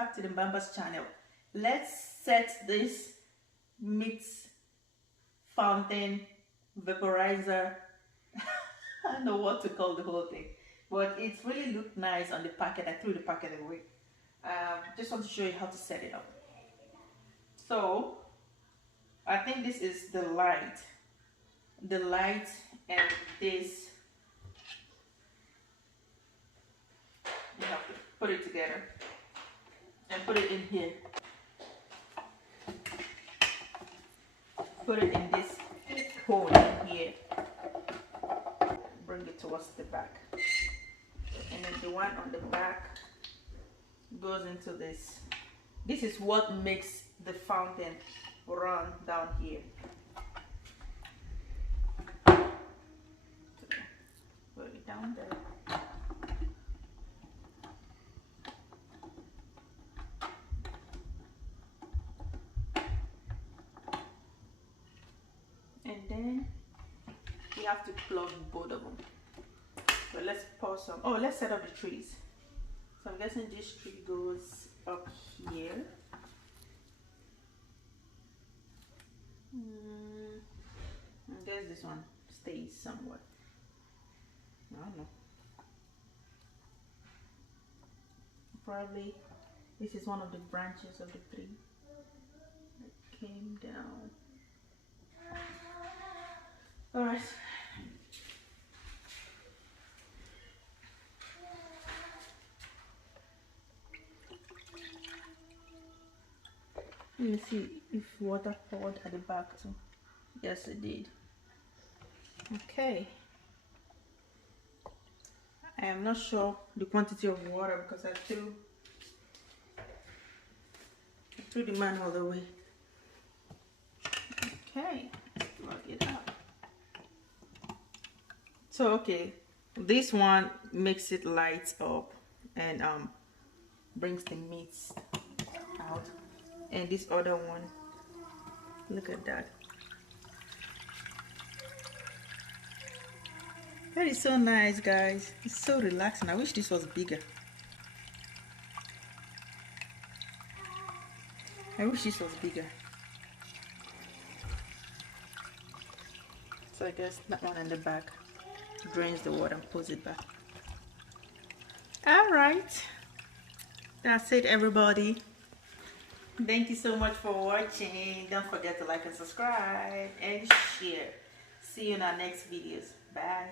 back to the Bamba's channel. Let's set this mix fountain vaporizer. I don't know what to call the whole thing, but it really looked nice on the packet. I threw the packet away. Just want to show you how to set it up. So I think this is the light and this, you have to put it together and put it in here. Put it in this hole in here. Bring it towards the back. And then the one on the back goes into this. This is what makes the fountain run down here. Put it down there. And then we have to plug both of them. So let's pour some. Oh, let's set up the trees. So I'm guessing this tree goes up here. I guess this one stays somewhat. I don't know. Probably this is one of the branches of the tree that came down. All right. Let me see if water poured at the back too. Yes, it did. Okay. I am not sure the quantity of water because I threw the manual away. Okay, plug it up. So okay, this one makes it light up and brings the meats out, and this other one, look at that. That is so nice, guys. It's so relaxing. I wish this was bigger. I wish this was bigger. So I guess that one in the back drains the water and pulls it back. All right, that's it, everybody. Thank you so much for watching. Don't forget to like and subscribe and share. See you in our next videos. Bye.